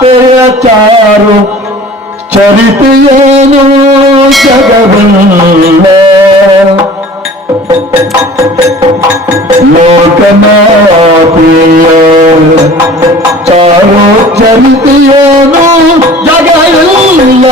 పేరచారు చరితయేను జగవల్ల లోకమాపియ చారు చరితయేను జగవల్ల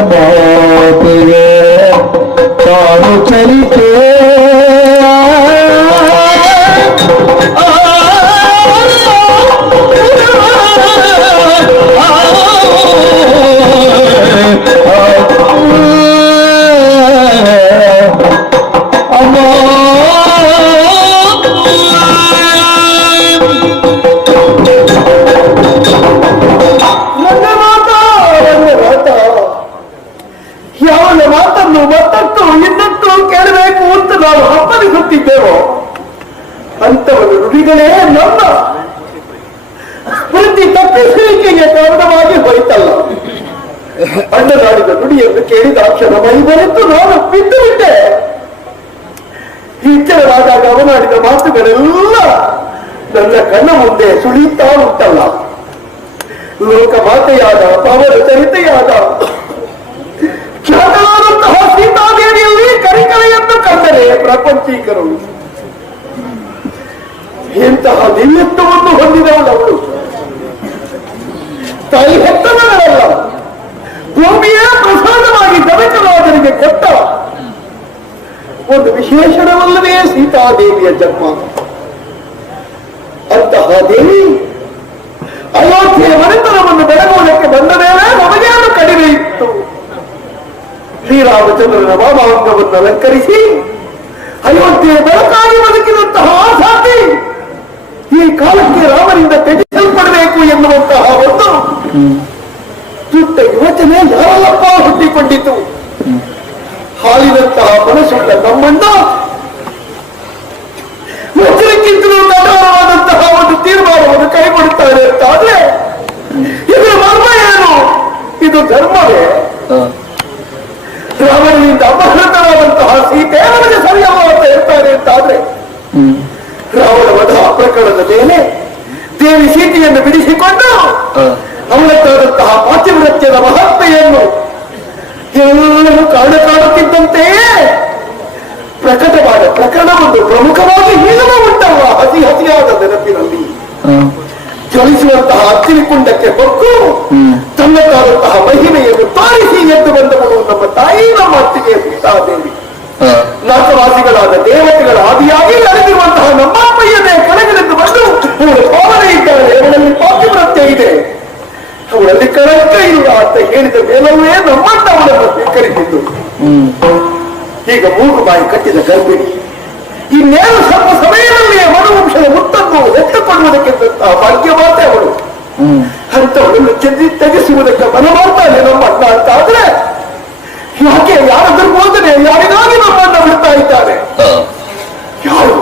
ಲೋಕ ಮಾತೆಯೇ ತಾನು ನಾವು ಹಬ್ಬಲಿಸುತ್ತಿದ್ದೇವೋ ಅಂತವರು ನುಡಿಗಳೇ ನಮ್ಮ. ಸ್ಮೃತಿ ತಪ್ಪಿಸುವಿಕೆಗೆ ಕಾರಣವಾಗಿ ಹೋಯ್ತಲ್ಲ. ಅಣ್ಣನಾಡಿದ ನುಡಿಯನ್ನು ಕೇಳಿದ ಅಕ್ಷರ ಮೈ ನಾನು ಬಿದ್ದು ಬಿಟ್ಟೆ ಹಿಚ್ಚರವಾದಾಗ ಅವನಾಡಿದ ಮಾತುಗಳೆಲ್ಲ ನನ್ನ ಕಣ್ಣ ಮುಂದೆ ಸುಳಿತಾ ಉಂಟಲ್ಲ. ಲೋಕ ಮಾತೆಯಾದ ಪವನ ಚರಿತೆಯಾದ ಖ್ಯಾತವಾದಂತಹ ಸೀತಾದೇವಿಯಲ್ಲಿ ಕರಿಕಲೆಯನ್ನು ಕಂಡರೆ ಪ್ರಪಂಚೀಕರು ಎಂತಹ ದಿವ್ಯತ್ವವನ್ನು ಹೊಂದಿದವಳವಳು ತಾಯಿ ಹೆತ್ತವಳಲ್ಲ ಭೂಮಿಯೇ ಪ್ರಸಾದವಾಗಿ ದನಕರಾಜನಿಗೆ ಕೊಟ್ಟ ಒಂದು ವಿಶೇಷಣವಲ್ಲವೇ ಸೀತಾದೇವಿಯ ಜನ್ಮ. ಅಂತಹ ದೇವಿ ಅಯೋಧ್ಯೆಯ ಮನೆತನವನ್ನು ಬೆಳಗುವುದಕ್ಕೆ ಬಂದ ಮೇಲೆ ನಮಗೇನು ಕಡಿಮೆ ಇತ್ತು? ಶ್ರೀರಾಮಚಂದ್ರನ ವಾಮಾಂಗವನ್ನು ಅಲಂಕರಿಸಿ ಅಯೋಧ್ಯೆಯ ಬೆಳಕಾಗಿ ಬದುಕಿದಂತಹ ಆಸಾತಿ ಈ ಕಾಲಕ್ಕೆ ರಾಮನಿಂದ ತ್ಯಜಿಸಲ್ಪಡಬೇಕು ಎನ್ನುವಂತಹ ಒಂದು ತುಟ್ಟ ಯೋಚನೆ ಯಾರಲ್ಲಪ್ಪ ಹುಟ್ಟಿಕೊಂಡಿತು? ಹಾಲಿನಂತಹ ಮನಸ್ಸುಳ್ಳ ನಮ್ಮಣ್ಣ ವಜ್ರಕ್ಕಿಂತಲೂ ಕಠೋರವಾದಂತಹ ಒಂದು ತೀರ್ಮಾನವನ್ನು ಕೈಗೊಳ್ಳುತ್ತಾರೆ ಅಂತಾದ್ರೆ ಇದು ಮರ್ಮ ಏನು? ಇದು ಧರ್ಮವೇ? ರಾವಣನಿಂದ ಅಪಹೃತವಾದಂತಹ ಸೀತೆ ನನಗೆ ಸರಿಯಾದ ಅಂತ ಹೇಳ್ತಾರೆ ಅಂತಾದ್ರೆ ರಾವಣ ವಧ ಪ್ರಕರಣದ ಮೇಲೆ ದೇವಿ ಸೀತೆಯನ್ನು ಬಿಡಿಸಿಕೊಂಡು ಅವಳದ್ದಾದಂತಹ ಪಾತಿವ್ರತ್ಯದ ಮಹತ್ತೆಯನ್ನು ಎಲ್ಲರೂ ಕಾಣ ಕಾಣುತ್ತಿದ್ದಂತೆ ಪ್ರಕಟವಾದ ಪ್ರಕರಣ ಒಂದು ಪ್ರಮುಖವಾಗಿ ಹೇಳುವ ಉಂಟಲ್ವ? ಹಸಿ ಹಸಿಯಾದ ನೆನಪಿನಲ್ಲಿ. ಜ್ವಲಿಸುವಂತಹ ಅಗ್ನಿಕುಂಡಕ್ಕೆ ಹೊಕ್ಕು. ತನ್ನದಾದಂತಹ ಮಹಿಮೆಯನ್ನು ತಾರಿಸಿ ಎದ್ದು ಬಂದವನು ನಮ್ಮ ತಾಯಿ ನಮ್ಮ ಅತ್ತಿಗೆ ಸೀತಾದೇವಿ ನಾಶವಾಸಿಗಳಾದ ದೇವತೆಗಳ ಆದಿಯಾಗಿ ನಡೆದಿರುವಂತಹ ನಮ್ಮಪ್ಪಯ್ಯನೇ ಕೆಳಗಿಳಿದು ಬಂದು ಅವಳು ಭಾವನೆ ಇದ್ದಾಳೆ. ಅವಳಲ್ಲಿ ಪಾತಿವ್ರತ್ಯ ಇದೆ. ಅವಳಲ್ಲಿ ಕಳಂಕ ಇಲ್ಲ ಅಂತ ಹೇಳಿದ ಮೇಲವೇ ನಮ್ಮಂತ ಅವಳನ್ನು ಸ್ವೀಕರಿಸಿದ್ದು. ಈಗ ಮೂರು ಬಾಯಿ ಕಟ್ಟಿದ ಗರ್ಭಿಣಿ. ಇನ್ನೇನು ಸ್ವಲ್ಪ ಸಮಯದಲ್ಲಿಯೇ ಮನುವಂಶದ ಮುತ್ತನ್ನು ಎತ್ತುಕೊಳ್ಳುವುದಕ್ಕೆ ಭಾಗ್ಯ ಮಾತೆ ಅವಳು. ಅಂತವಳನ್ನು ಚೆಂದಿ ತೆಗೆಸುವುದಕ್ಕೆ ಮನ ಮಾಡ್ತಾನೆ ನಮ್ಮಣ್ಣ ಅಂತ ಆದ್ರೆ ಯಾಕೆ ಯಾರ ದುರ್ಬೋಧನೆ ಯಾರಿಗಾಗಿ ನಮ್ಮಣ್ಣ ಬಿಡ್ತಾ ಇದ್ದಾರೆ? ಯಾರು?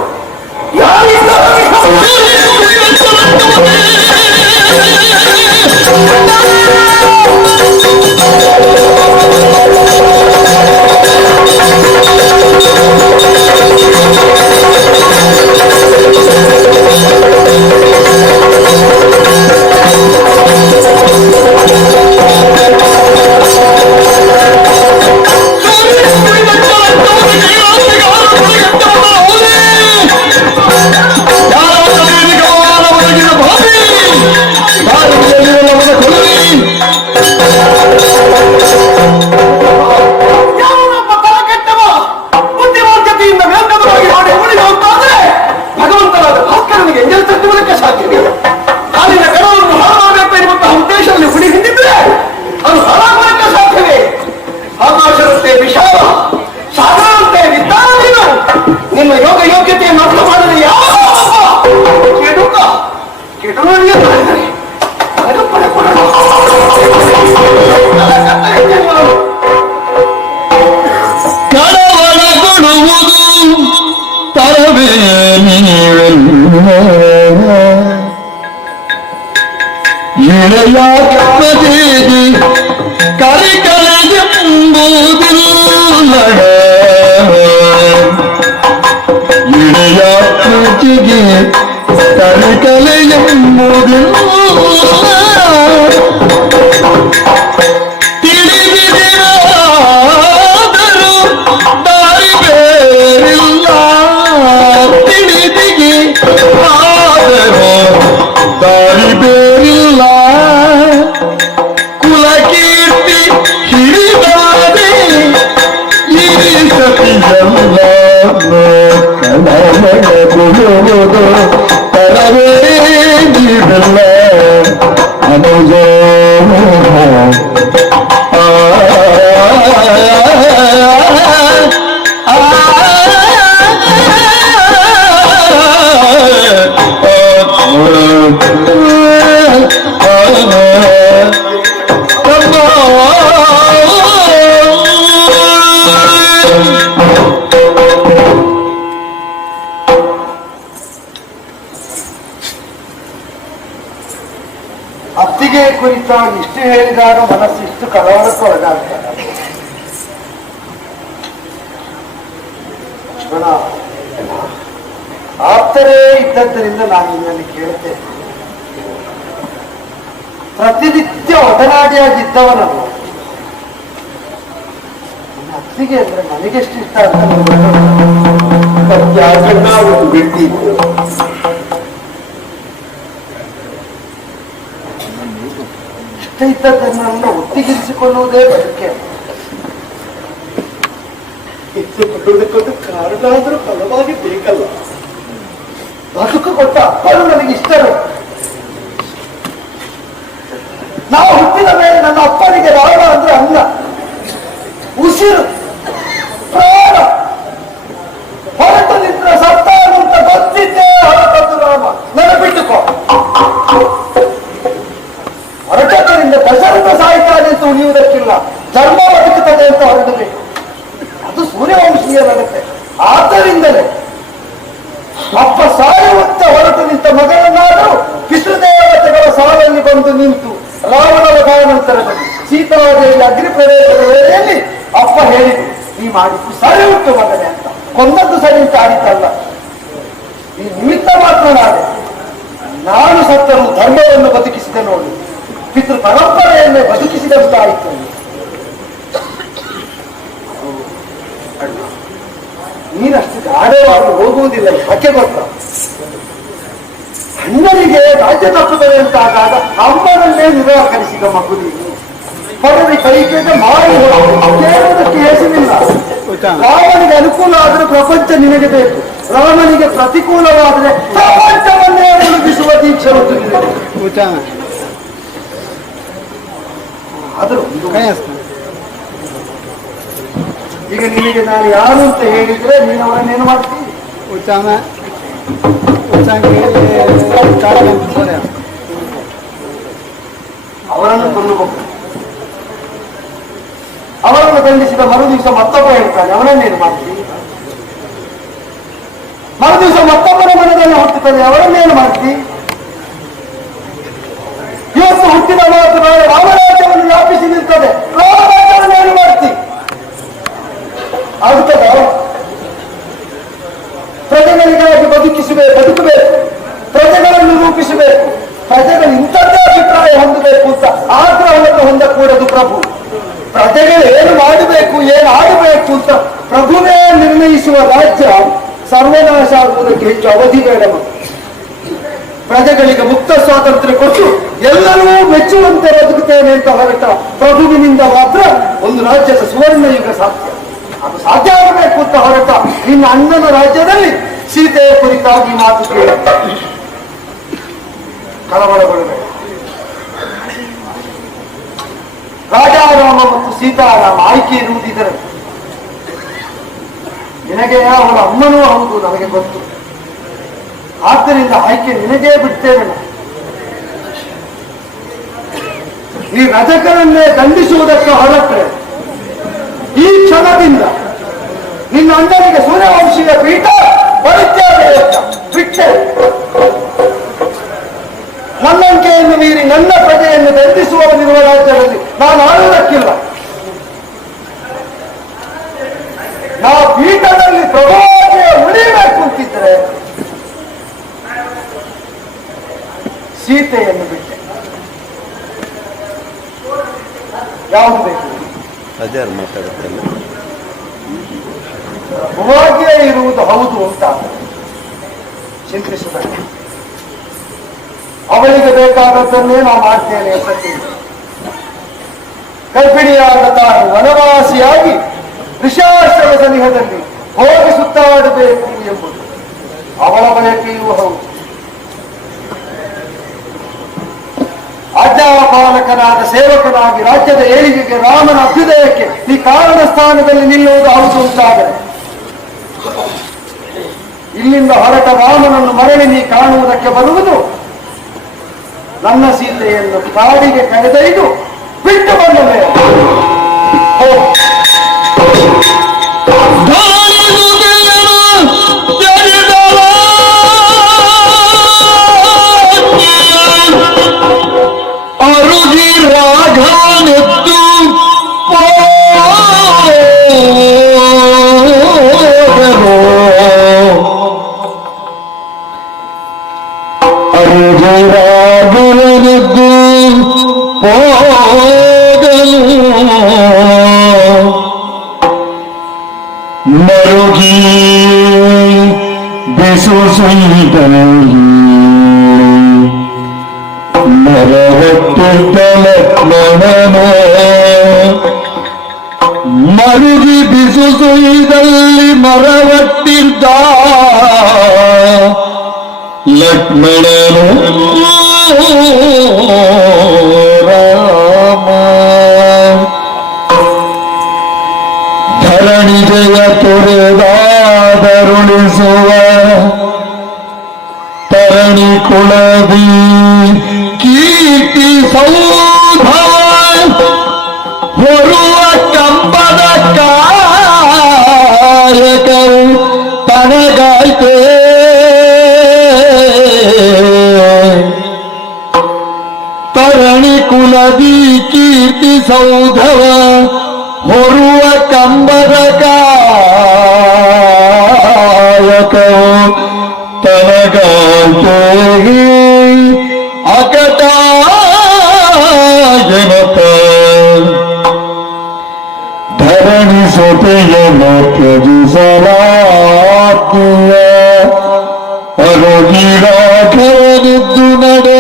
ವಿಷಾದ ಸಾಧಾರಣತೆ ವಿದ್ಯಾರ್ಥಿಗಳು ನಿಮ್ಮ ಯೋಗ ಯೋಗ್ಯತೆಯನ್ನು ಅರ್ಥ ಮಾಡಲು ಯಾವ ಕೆಡುಕ ಕೆಡುವಳಿಯ ಮಾಡಿದರೆ ತರವೇ ನೀವೆಲ್ಲ இழையாக்கதேது கரை கலையும் போது 来 ಅತ್ತಿಗೆ ಕುರಿತಾಗಿ ಇಷ್ಟು ಹೇಳಿದಾಗ ಮನಸ್ಸು ಇಷ್ಟು ಕಳವಳಕ್ಕೆ ಒಳಗಾಗ್ತದೆ ಆಪ್ತರೇ ಇದ್ದದ್ದರಿಂದ ನಾನು ನಿಮ್ಮಲ್ಲಿ ಕೇಳುತ್ತೇನೆ. ಪ್ರತಿನಿತ್ಯ ಒಡನಾಡಿಯಾಗಿದ್ದವನನ್ನು ನನ್ನ ಅತ್ತಿಗೆ ಅಂದ್ರೆ ನನಗೆಷ್ಟು ಇಷ್ಟ ಅಂತ ಇಷ್ಟ ಇದ್ದದ್ದನ್ನು ಒಟ್ಟಿಗಿರಿಸಿಕೊಳ್ಳುವುದೇ ಬದುಕೆ. ಇಟ್ಟುಕೊಳ್ಳುವುದಕ್ಕೊಂದು ಕಾರಣ ಆದರೂ ಫಲವಾಗಿ ಬೇಕಲ್ಲ. ಬದುಕು ಕೊಟ್ಟ ಅಪ್ಪರು ನನಗೆ ಇಷ್ಟರು. ನಾವು ಹುಟ್ಟಿದ ಮೇಲೆ ನನ್ನ ಅಪ್ಪನಿಗೆ ರಾಮ ಅಂದ್ರೆ ಅನ್ನ ಉಸಿರು ಪ್ರಾಣ. ಉಳಿಯುವುದಕ್ಕಿಲ್ಲ. ಧರ್ಮ ಬದುಕುತ್ತದೆ ಅಂತ ಹೊರಡಬೇಕು ಅದು ಸೂರ್ಯವಂಶೀಯರಾಗುತ್ತೆ ಆದ್ದರಿಂದಲೇ ಅಪ್ಪ ಸಾಯುವಂತ ಹೊರಟು ನಿಂತ ಮಗನನ್ನಾದರೂ ಪಿತೃದೇವತೆಗಳ ಸಾಲಲ್ಲಿ ಬಂದು ನಿಂತು ರಾವಣನ ಕಾರಣಾಂತರದಲ್ಲಿ ಸೀತಾದೇವಿ ಅಗ್ನಿ ಪ್ರದೇಶದ ವೇಳೆಯಲ್ಲಿ ಅಪ್ಪ ಹೇಳಿದ್ರು ನೀ ಮಾಡಿದ್ದು ಸರಿ ಉಂಟು ಮಗನೇ ಅಂತ. ಕೊಂದದ್ದು ಸರಿ ಅಂತ ಆಡಿತಲ್ಲ ಈ ನಿಮಿತ್ತ ಮಾತ್ರ ನಾನು ಸತ್ತರು ಧರ್ಮವನ್ನು ಬದುಕಿಸಿದೆ ನೋಡಿ. ಪಿತೃ ಪರಂಪರೆಯನ್ನು ಬದುಕಿಸಿದಂತಾಯಿತು. ನೀನಷ್ಟು ಗಾಢವಾಗಿ ಹೋಗುವುದಿಲ್ಲ ಯಾಕೆ ಗೊತ್ತ? ಅಣ್ಣನಿಗೆ ರಾಜ್ಯ ತಪ್ಪುತ್ತದೆ ಅಂತ ಆದಾಗ ಅಮ್ಮನನ್ನೇ ನಿರಾಕರಿಸಿದ ಮಗು ನೀನು ಪದವಿ ಕೈಗೆ ಮಾಡಿ ಕೇಳುವುದಕ್ಕೆ ಹೆಸರಿಲ್ಲ ರಾಮನಿಗೆ ಅನುಕೂಲ ಆದರೆ ಪ್ರಪಂಚ ನಿನಗೆ ಬೇಕು. ರಾಮನಿಗೆ ಪ್ರತಿಕೂಲವಾದರೆ ಪ್ರಪಂಚವನ್ನೇ ಮುಳುಗಿಸುವ ದೀಕ್ಷೆ ಹೊತ್ತು ಆದರೂ ಈಗ ನಿಮಗೆ ನಾನು ಯಾರು ಅಂತ ಹೇಳಿದ್ರೆ ನೀನು ಅವರನ್ನೇನು ಮಾಡ್ತೀನಿ de ಅವರನ್ನು ಕೊಂದುಕೊಂಡು ಅವರನ್ನು ಖಂಡಿಸಿದ ಮರುದಿವಸ ಮತ್ತೊಬ್ಬ ಹೇಳ್ತಾನೆ ಅವನನ್ನೇನು ಮಾಡ್ತೀನಿ ಮರು ದಿವಸ ಮತ್ತೊಬ್ಬರ ಮನದಲ್ಲಿ ಹುಟ್ಟುತ್ತದೆ ಅವರನ್ನೇನು ಮಾಡ್ತಿ? ಇವತ್ತು ಹುಟ್ಟಿದ ಮಾತು ನಾಳೆ ರಾಮರಾಜ್ಯವನ್ನು ವ್ಯಾಪಿಸಿ ನಿಲ್ತದೆ ನಾನು ಮಾಡ್ತಿ ಆಗುತ್ತದ ಪ್ರಜೆಗಳಿಗಾಗಿ ಬದುಕಿಸಬೇಕು ಬದುಕಬೇಕು. ಪ್ರಜೆಗಳನ್ನು ರೂಪಿಸಬೇಕು. ಪ್ರಜೆಗಳು ಇಂಥದ್ದೇ ಅಭಿಪ್ರಾಯ ಹೊಂದಬೇಕು ಅಂತ ಆಗ್ರಹವನ್ನು ಹೊಂದಕೂಡದು ಪ್ರಭು. ಪ್ರಜೆಗಳು ಏನು ಮಾಡಬೇಕು, ಏನು ಆಡಬೇಕು ಅಂತ ಪ್ರಭುವೇ ನಿರ್ಣಯಿಸುವ ರಾಜ್ಯ ಸರ್ವನಾಶ ಆಗುವುದಕ್ಕೆ ಹೆಚ್ಚು ಅವಧಿ ಬೇಡ. ಪ್ರಜೆಗಳಿಗೆ ಮುಕ್ತ ಸ್ವಾತಂತ್ರ್ಯ ಕೊಟ್ಟು ಎಲ್ಲರೂ ಮೆಚ್ಚುವಂತೆ ಬದುಕುತ್ತೇನೆ ಅಂತ ಹೊರಟ ಪ್ರಭುವಿನಿಂದ ಮಾತ್ರ ಒಂದು ರಾಜ್ಯದ ಸುವರ್ಣ ಯುಗ ಸಾಧ್ಯ. ಅದು ಸಾಧ್ಯ ಆಗಬೇಕು ಅಂತ ಹೊರಟ ನಿನ್ನ ಅಣ್ಣನ ರಾಜ್ಯದಲ್ಲಿ ಸೀತೆಯ ಕುರಿತಾಗಿ ಮಾತು ಕೇಳ ಕಳವಳಗೊಳ್ಳಬೇಡ ರಾಜಾರಾಮ ಮತ್ತು ಸೀತಾರಾಮ ಆಯ್ಕೆ ಇರುವುದಿದ್ದರೆ ನಿನಗೆ ಅವಳ ಅಮ್ಮನೂ ಹೌದು, ನನಗೆ ಗೊತ್ತು. ಆದ್ದರಿಂದ ಆಯ್ಕೆ ನಿನಗೇ ಬಿಡ್ತೇವೆ. ಈ ರಜಕರನ್ನೇ ದಂಡಿಸುವುದಕ್ಕೆ ಹೊರಟ್ರೆ ಈ ಕ್ಷಣದಿಂದ ನಿನ್ನ ಅಂಡನಿಗೆ ಸೂರ್ಯವಂಶೀಯ ಪೀಠ ಬರುತ್ತೇವೆ ಬಿಟ್ಟೆ ನನ್ನಂಕೆಯನ್ನು ಮೀರಿ ನನ್ನ ಪ್ರಜೆಯನ್ನು ದಂಡಿಸುವವನಿರುವ ರಾಜ್ಯದಲ್ಲಿ ನಾನು ಆಳುವುದಕ್ಕಿಲ್ಲ ನಾ ಪೀಠದಲ್ಲಿ ಪ್ರಭಾವ ಉಳಿಬೇಕು ಅಂತಿದ್ರೆ ಸೀತೆಯನ್ನು ಬಿಟ್ಟೆ. ಯಾವುದು ಬೇಕು? ಅದ್ಯಾರು ಮಾತಾಡುತ್ತಲ್ಲ ಭೋಗ್ಯ ಇರುವುದು ಹೌದು ಅಂತ ಚಿಂತಿಸಿದ ಅವಳಿಗೆ ಬೇಕಾದದ್ದನ್ನೇ ನಾವು ಮಾಡ್ತೇನೆ ತಿಳಿ. ಗರ್ಭಿಣಿಯಾದ ತಾನು ವನವಾಸಿಯಾಗಿ ಋಷಾಶ್ರಮ ಸನಿಹದಲ್ಲಿ ಹೋಗಿ ಸುತ್ತಾಡಬೇಕು ಎಂಬುದು ಅವಳ ಬಯಕೆಯೂ ಹೌದು. ಆಜ್ಞಾಪಾಲಕನಾದ ಸೇವಕನಾಗಿ ರಾಜ್ಯದ ಏಳಿಗೆಗೆ ರಾಮನ ಅಭ್ಯುದಯಕ್ಕೆ ಈ ಕಾರಣ ಸ್ಥಾನದಲ್ಲಿ ನಿಲ್ಲುವುದು ಹೌದು ಉಂಟಾದರೆ ಇಲ್ಲಿಂದ ಹೊರಟ ರಾಮನನ್ನು ಮರಳಿ ನೀ ಕಾಣುವುದಕ್ಕೆ ಬರುವುದು ನನ್ನ ಸೀತೆಯನ್ನು ಕಾಡಿಗೆ ಕರೆದೊಯ್ದು ಬಿಟ್ಟು ಬಂದ వద్దు పోగలు మరుగి విశ్వసంతలి మరవత్తులమో మరుగి ಬಿಸು ಸುಯ್ದಲ್ಲಿ ಮರವಟ್ಟಿದ್ದ லக்ஷ்மணனோ ராம ಧರಣಿ ಜಯ ತುರಿದಾದರುಣಿಸುವ ತರಣಿ ಕುಳದಿ ಕೀರ್ತಿ ಸೌ ತರಣಿ ಕುಲದಿ ಕೀರ್ತಿ ಸೌಧವ ಹೊರುವ ಕಂಬದ ಕಾಯಕವು ತನಗಾಯ್ತೆ ಅಕಟ ಜನತ ಧರಣಿ ಸೊತೆಯನ್ನು ತ್ಯಜಿಸಲಾತ್ಮೀಯ ಅರುಗಿರಾಘವನಿದ್ದು ನಡೆಯಲು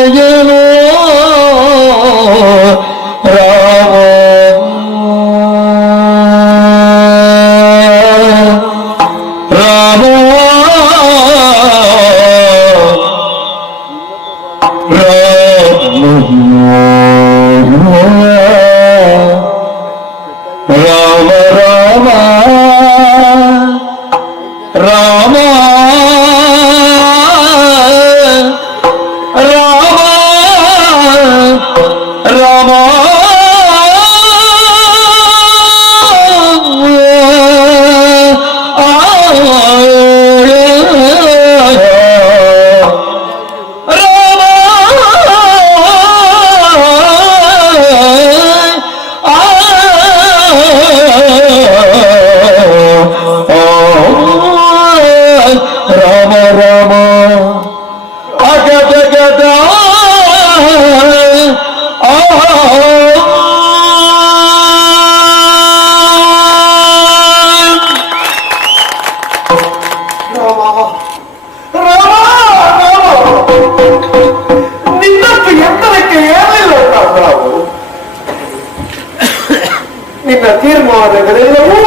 ತೀರ್ಮಾನಗಳೆಲ್ಲವೂ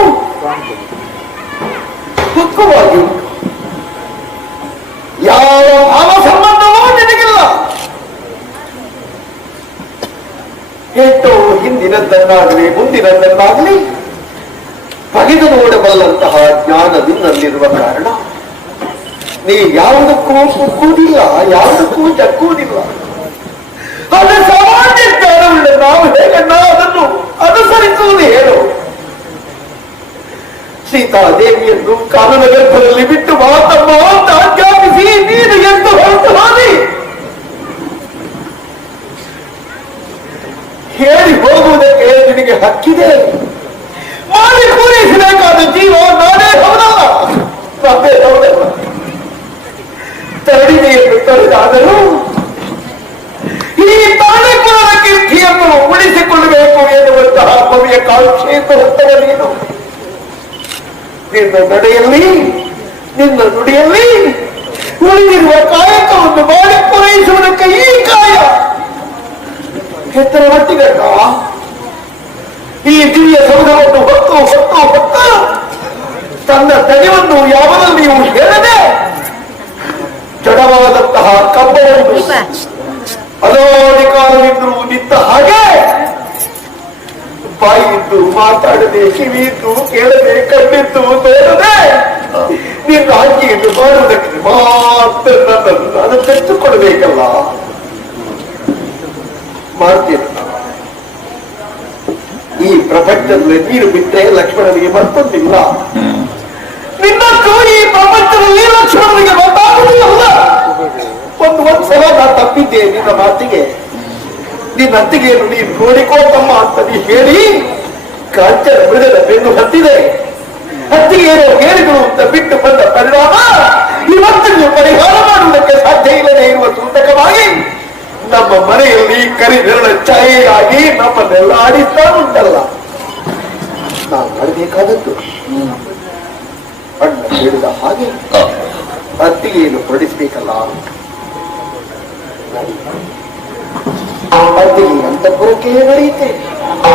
ದುಃಖವಾಗಿ. ಯಾವ ಭಾವ ಸಂಬಂಧವೂ ನಿನಗಿಲ್ಲ. ಎಷ್ಟೋ ಹಿಂದಿನದ್ದನ್ನಾಗಲಿ ಮುಂದಿನದ್ದನ್ನಾಗಲಿ ಬಗೆದು ನೋಡಬಲ್ಲಂತಹ ಜ್ಞಾನ ನಿನ್ನಲ್ಲಿರುವ ಕಾರಣ ನೀ ಯಾವುದಕ್ಕೂ ಕುಕ್ಕುವುದಿಲ್ಲ ಯಾವುದಕ್ಕೂ ಜಕ್ಕುವುದಿಲ್ಲ ಅದು ಸಾಮಾನ್ಯ ಜ್ಞಾನವಿಲ್ಲ ನಾವು ಹೇಗಣ್ಣ ಅದನ್ನು ಅನುಸರಿಸುವುದು ಹೇಳು ಸೀತಾದೇವಿಯನ್ನು ಕಾನನ ಗರ್ಭದಲ್ಲಿ ಬಿಟ್ಟು ಮಾತಮ್ಮ ಅಂತ ಆಜ್ಞಾಪಿಸಿ ನೀನು ಎಂದು ಹೊರಟು ಹೋದಿ ಹೇಳಿ ಹೋಗುವುದಕ್ಕೆ ನಿನಗೆ ಹಕ್ಕಿದೆ. ಮಾಡಿ ಪೂರೈಸಬೇಕಾದ ಜೀವ ನಾನೇ ಹೌದಲ್ಲ ನಾನೇ ಹೌದಲ್ಲ. ತರಡಿಗೆಯನ್ನು ತೊರೆದಾದರೂ ಈ ತಾಣಕುಲದ ಕೀರ್ತಿಯನ್ನು ಉಳಿಸಿಕೊಳ್ಳಬೇಕು ಎನ್ನುವಂತಹ ಭವ್ಯ ಕಾಂಕ್ಷೆಯನ್ನು ಉತ್ತರ ನೀನು. ನಿನ್ನ ನಡೆಯಲ್ಲಿ ನಿನ್ನ ನುಡಿಯಲ್ಲಿ ಉಳಿದಿರುವ ಕಾಯಕವನ್ನು ಮಾಡಿ ಪೂರೈಸುವುದಕ್ಕೆ ಈ ಕಾಯ. ಎತ್ತರ ಮಟ್ಟಿಗಟ್ಟ ಈ ದಿವ್ಯ ಸೌಧವನ್ನು ಹೊತ್ತು ಹೊತ್ತು ಹೊತ್ತು ತನ್ನ ತಡೆಯನ್ನು ನೀವು ಹೇಳದೆ ಜಡವಾದಂತಹ ಕಬ್ಬವನ್ನು ಅನಾಧಿಕಾರವಿದ್ರು ನಿಂತ ಹಾಗೆ ಬಾಯಿದ್ದು, ಮಾತಾಡದೆ, ಕಿವಿಯಿದ್ದು, ಕೇಳದೆ, ಕಣ್ಣಿದ್ದು ತೋರದೆ ನಿನ್ನ ಆಜ್ಞೆಯನ್ನು ಮಾಡುವುದಕ್ಕೆ ಮಾತ್ರ ನನ್ನನ್ನು ನಾನು ತೆಗೆದುಕೊಳ್ಬೇಕಲ್ಲ ಮಾಡ್ತೀನಿ ಈ ಪ್ರಪಂಚದಲ್ಲಿ ನೀರು ಬಿಟ್ಟರೆ ಲಕ್ಷ್ಮಣನಿಗೆ ಮತ್ತೊಂದಿಲ್ಲ. ನಿನ್ನಂತೂ ಈ ಪ್ರಪಂಚದಲ್ಲಿ ಲಕ್ಷ್ಮಣನಿಗೆ ಮತ್ತಾಗುವುದಿಲ್ಲ ಒಂದು ಒಂದ್ಸಲ ನಾನು ತಪ್ಪಿದ್ದೆ ನಿನ್ನ ಮಾತಿಗೆ. ನಿನ್ನ ನೀನ್ ನೋಡಿಕೋ ತಮ್ಮ ಅಂತ ನೀ ಹೇಳಿ ಕಾಂಚನ ಮೃಗದ ಬೆನ್ನು ಹತ್ತಿದೆ. ಹತ್ತಿ ಏನೋ ಹೇಳಿಗಳು ಅಂತ ಬಿಟ್ಟು ಬಂದ ಪರಿಣಾಮ ಇವತ್ತನ್ನು ಪರಿಹಾರ ಮಾಡುವುದಕ್ಕೆ ಸಾಧ್ಯ ಇಲ್ಲದೆ ಇರುವ ಸೂತಕವಾಗಿ ನಮ್ಮ ಮನೆಯಲ್ಲಿ ಕರಿಬೆರಳ ಛಾಯೆಯಾಗಿ ನಮ್ಮನ್ನೆಲ್ಲ ಆಡಿಸ್ತಾ ಉಂಟಲ್ಲ. ನಾವು ಮಾಡಬೇಕಾದದ್ದು ಅಣ್ಣ ಹೇಳಿದ ಹಾಗೆ ಏನು ಹೊರಡಿಸ್ಬೇಕಲ್ಲ. ಅತ್ತಿಗೆ ಅಂತಪುರಕ್ಕೆ ಆ